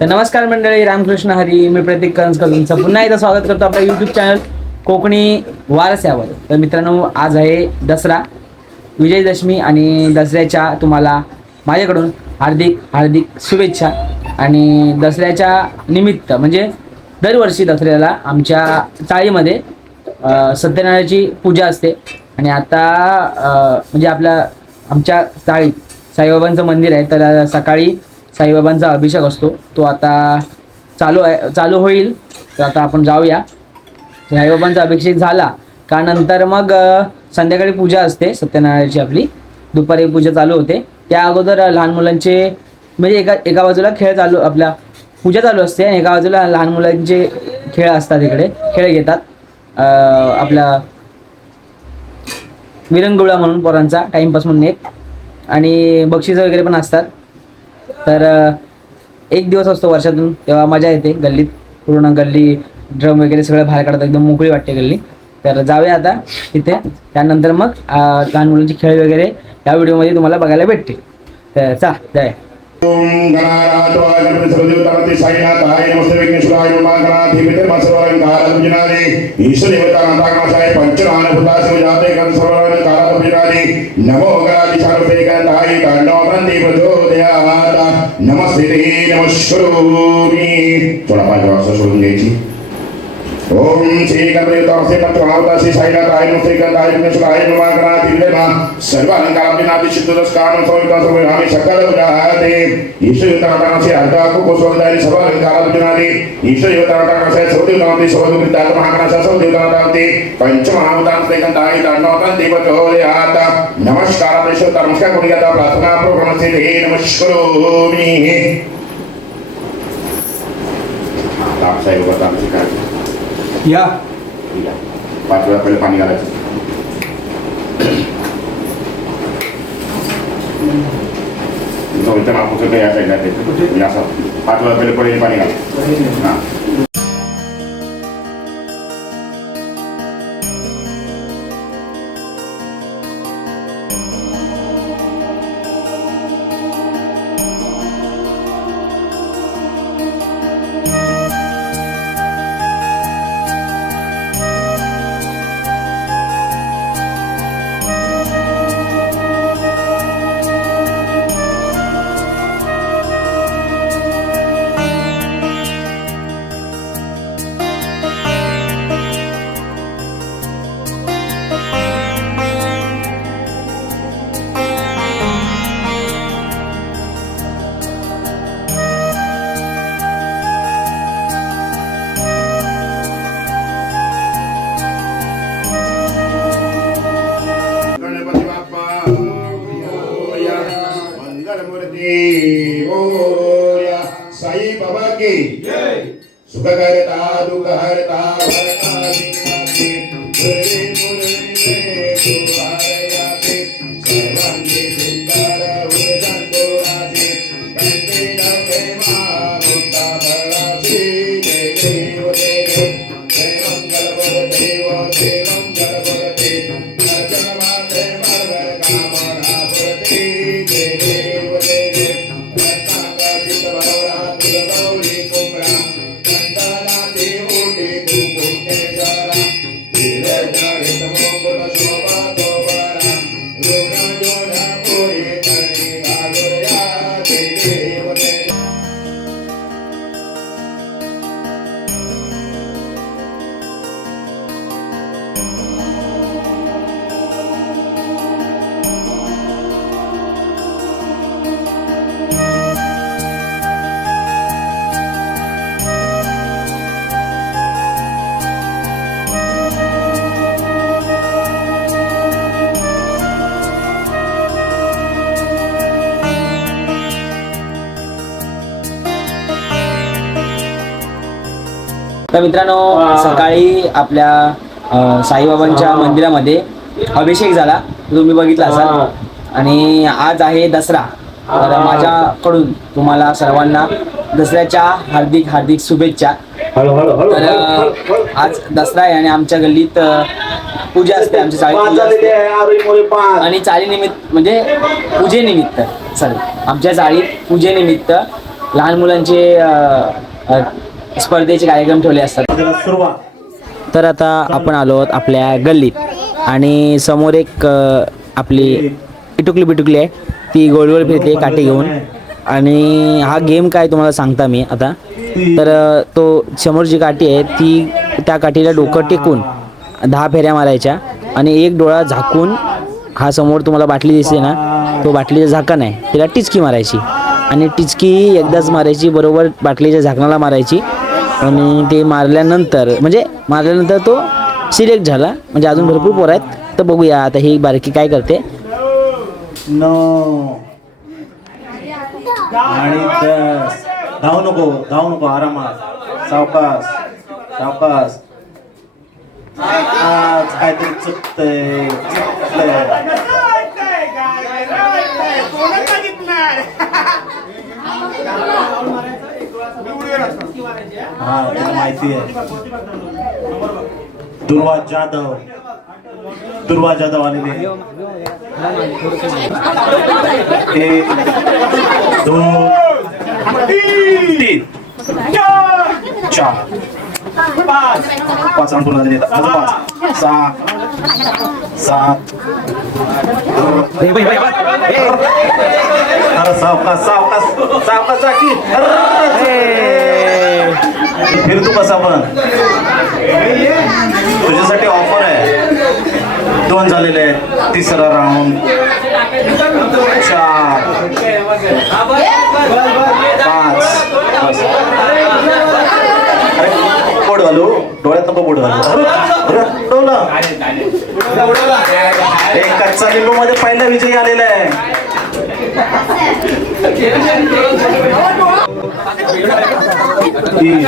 तर नमस्कार मंडळी रामकृष्ण हरी मी प्रतीक कंसकर तुमचं पुन्हा एकदा स्वागत करतो आपल्या युट्यूब चॅनल कोकणी वारस्यावर. तर मित्रांनो आज आहे दसरा विजयदशमी आणि दसऱ्याच्या तुम्हाला माझ्याकडून हार्दिक हार्दिक शुभेच्छा. आणि दसऱ्याच्या निमित्त म्हणजे दरवर्षी दसऱ्याला आमच्या चाळीमध्ये सत्यनारायणाची पूजा असते. आणि आता म्हणजे आपल्या आमच्या चाळीत साईबाबांचं मंदिर आहे. तर सकाळी साईबाबांचा अभिषेक असतो. तो आता चालू आहे चालू होईल. तर आता आपण जाऊया. साईबाबांचा अभिषेक झाला का नंतर मग संध्याकाळी पूजा असते सत्यनारायणाची आपली. दुपारी पूजा चालू होते. त्या अगोदर लहान मुलांचे म्हणजे एका एका बाजूला खेळ चालू आपल्या पूजा चालू असते आणि एका बाजूला लहान मुलांचे खेळ असतात इकडे. खेळ घेतात. आपला विरंगुळा म्हणून पोरांचा टाइमपास म्हणून एक. आणि बक्षिसं वगैरे पण असतात. तर एक दिवस असतो वर्षातून तेव्हा मजा येते गल्लीत पूर्ण गल्ली ड्रम वगैरे सगळं बाहेर काढतात एकदम मोकळी वाटते गल्ली तर जाऊया आता तिथे त्यानंतर मग लहान मुलांचे खेळ वगैरे या व्हिडिओमध्ये तुम्हाला बघायला भेटते तर चा जाय ओम गणारात्वा गणपती सर्वदेवतापती नमस्ते विघ्नेश्वराय गण नमो ते नमस्करोमि थोडा पाच वाजता सोडून द्यायची ओम श्री गणपती पंचमहावता श्री साईनाथाय नमस्ते गणाय विघ्नेश्वराय नमः गणाधिपतिर्मः सर्वालंकाराभिनादि सिद्धदस्कानं सविता सविधामि सकल बुधाते ईश्वरयुतानाथानस्य अर्धाकु कुसुमदायि सर्वालंकाराभिनादि ईश्वरयुतानाथानस्य सर्वदेवतानाथि सर्वदेवतानाथ महागणास्य सर्वदेवतानाथि पंचमहाभूतांस्ते गंधाय तांडवतां देवचोदयात नमस्कार प्रेषोत्तर नमस्कार कोणी आता प्रार्थना प्रोग्रामचे हे नमस्करोमि आता साहेब बघा आमची काय या पाच वेळा पहिले पाणी घालायचं तुमचं इथं आपण सगळं या साईडला ते. म्हणजे असं पाच वेळा पहिले पहिले पाणी घाला हां गणपती तर मित्रांनो सकाळी आपल्या साईबाबांच्या मंदिरामध्ये अभिषेक झाला. तुम्ही बघितला असाल. आणि आज आहे दसरा. तर माझ्याकडून तुम्हाला सर्वांना दसऱ्याच्या हार्दिक हार्दिक शुभेच्छा. तर आज दसरा आहे आणि आमच्या गल्लीत पूजा असते आमच्या असते. आणि चाळीनिमित्त म्हणजे पूजेनिमित्त सॉरी आमच्या चाळीत पूजेनिमित्त लहान मुलांचे स्पर्धेचे कार्यक्रम ठेवले असतात. तर आता आपण आलो आहोत आपल्या गल्लीत. आणि समोर एक आपली इटुकली बिटुकली आहे. ती गोलगोल फिरते काठी घेऊन. आणि हा गेम काय तुम्हाला सांगता मी आता. तर तो समोर जी काठी आहे ती त्या काठीला डोकं टेकून दहा फेऱ्या मारायच्या. आणि एक डोळा झाकून हा समोर तुम्हाला बाटली दिसते ना तो बाटलीचं झाकण आहे. तिला टिचकी मारायची. आणि टिचकी एकदाच मारायची बरोबर बाटलीच्या झाकणाला मारायची. आणि ते मारल्यानंतर म्हणजे मारल्यानंतर तो सिलेक्ट झाला. म्हणजे अजून भरपूर पोरं आहेत. तर बघूया आता ही बारकी काय करते. आणि दस धावू नको धावू नको आरामात. सावकाश सावकाश. आज काहीतरी चुकतंय चुकतंय. हा तुला माहिती आहे दुर्वा जाधव दुर्वा जाधव आलेले एक दोन तीन चार पाच अंकुर झालेले आहेत. अजून पाच सहा सात अरे सावकाश सावकाश सावकाश जा की अरे, फिरतो कसा पण तुझ्यासाठी ऑफर आहे. दोन झालेले आहेत. तिसरा राऊंड चार. पाच. अरे पोट घालू. डोळ्यात नको पोट घालू. अरे, अरे, कच्चा लिंबू मध्ये पहिला विजयी आलेला आहे. तीन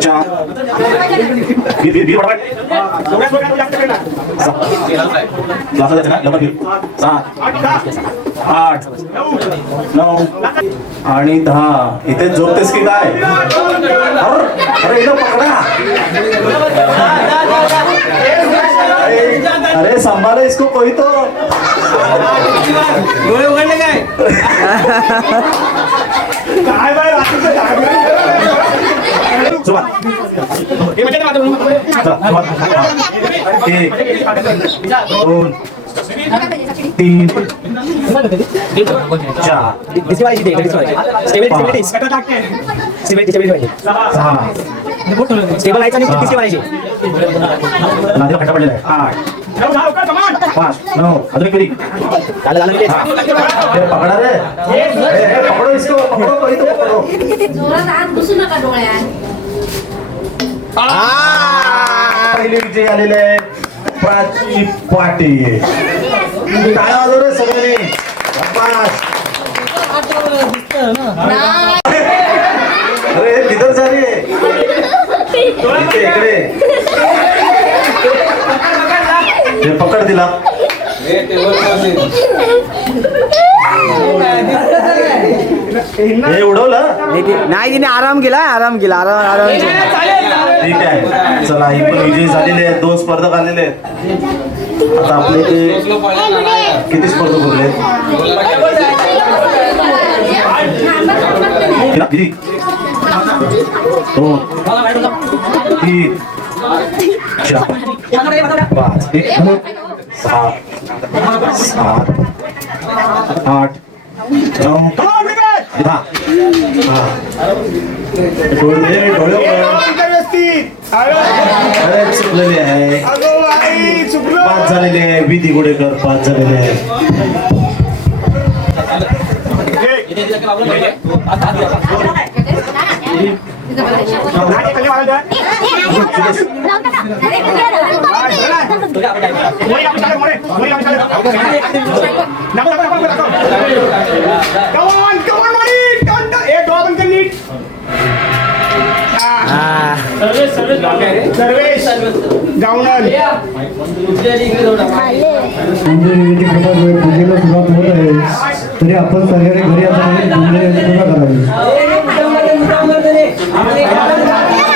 चार. सात आठ नऊ आणि दहा इथे झोपतेस की काय अरे पकडा अरे, संभाला इसको कोई तो डोळे उघडले काय सुरुवात चला, सुरुवात. एक दोन तीन चार सहा. पाच नऊ अजून फेरी हा. हे पकडा रे. पकडो इसको पकडो कोई तो पकडो. जोरात आत घुसू नका डोळ्यात. पहिले विजय आलेले आहे प्राची पाटील. टाळ्या वाजव रे सगळ्यांनी? शाबास. अरे तिथं इथे इकडे. हे पकड दिला हे उडवलं? नाही तिने आराम केला आराम केला. आराम आराम. ठीक आहे चला ही पण विजयी झालेले आहेत दोन स्पर्धक आलेले आहेत. आता आपले ते किती स्पर्धक उरले दोन. तीन. चार. पाच. सहा. सात आठ दहा हा. डोळे डोळे चुकलेले आहे पाच झालेले आहे विधी गुडेकर पाच झालेले आहे हा. सर्वेश गावणन धुंदळेची कृपा वेळ पूजेला सुरुवात होत आहे तरी आपण सगळ्यांनी घरी असताना धुंदळेची पूजा करावी हॅलो आम्ही हा बापरे हे स्वास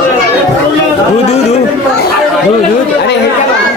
दूध दूध दूध दूध दूध अरे हे काय वाटली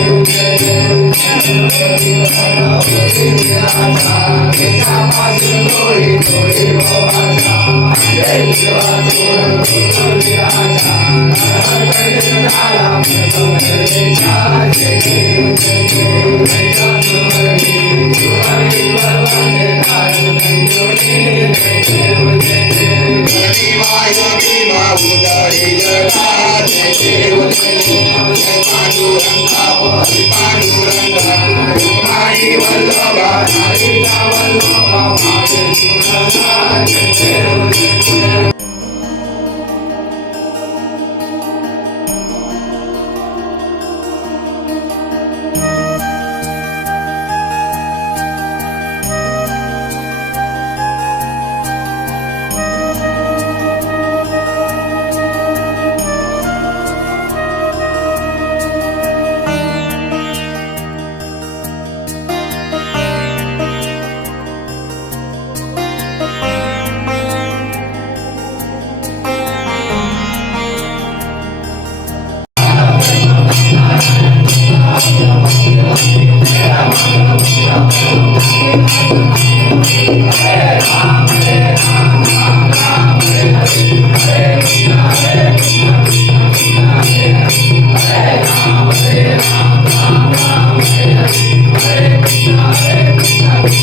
幸福的快乐，五千年长；梅花香自苦里苦里磨成香。日子过得红红火火，家家都是太阳，红红火火。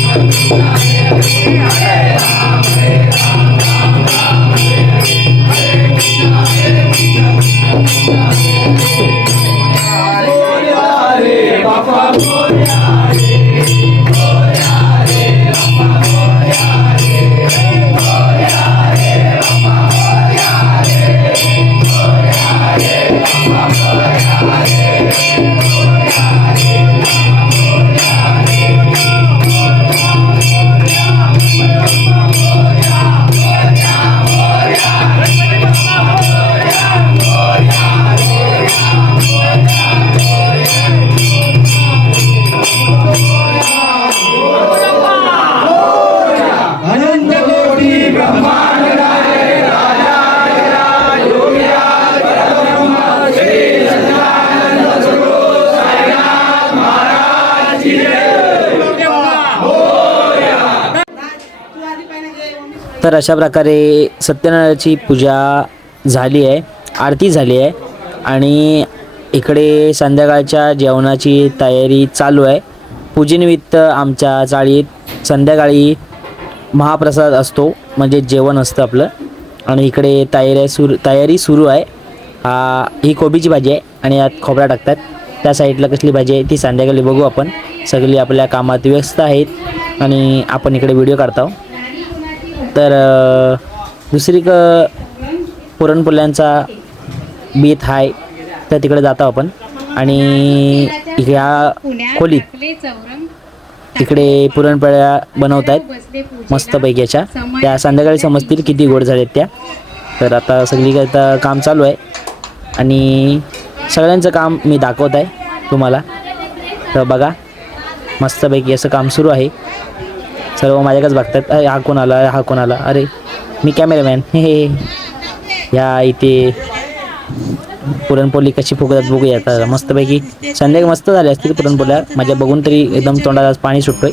Hare Hare Hare Hare तर अशा प्रकारे सत्यनारायणाची पूजा झाली आहे आरती झाली आहे आणि इकडे संध्याकाळच्या जेवणाची तयारी चालू आहे. पूजेनिमित्त आमच्या चाळीत संध्याकाळी महाप्रसाद असतो म्हणजे जेवण असतं आपलं. आणि इकडे तयारी सुरू तयारी सुरू आहे. हा ही कोबीची भाजी आहे आणि यात खोबरा टाकतात. त्या साईडला कसली भाजी आहे ती संध्याकाळी बघू आपण. सगळी आपल्या कामात व्यस्त आहेत आणि आपण इकडे व्हिडिओ काढतो तर दुसरी क पुरणपोळ्यांचा बीत आहे तर तिकडे जातो आपण. आणि ह्या खोलीत इकडे पुरणपोळ्या बनवत आहेत मस्तपैकी याच्या. त्या संध्याकाळी समजतील किती गोड झालेत त्या. तर आता सगळी आता काम चालू आहे. आणि सगळ्यांचं काम मी दाखवत आहे तुम्हाला. तर बघा मस्तपैकी असं काम सुरू आहे. सर्व हो, माझ्याकडेच बघतात. अरे हा कोण आला? हा कोण आला? अरे मी कॅमेरामॅन हे या इथे. पुरणपोळी कशी फुगतात बघूया आता. मस्तपैकी. संध्याकाळी मस्त झाले असतील पुरणपोळ्या माझ्या बघून तरी एकदम तोंडाला पाणी सुटतोय.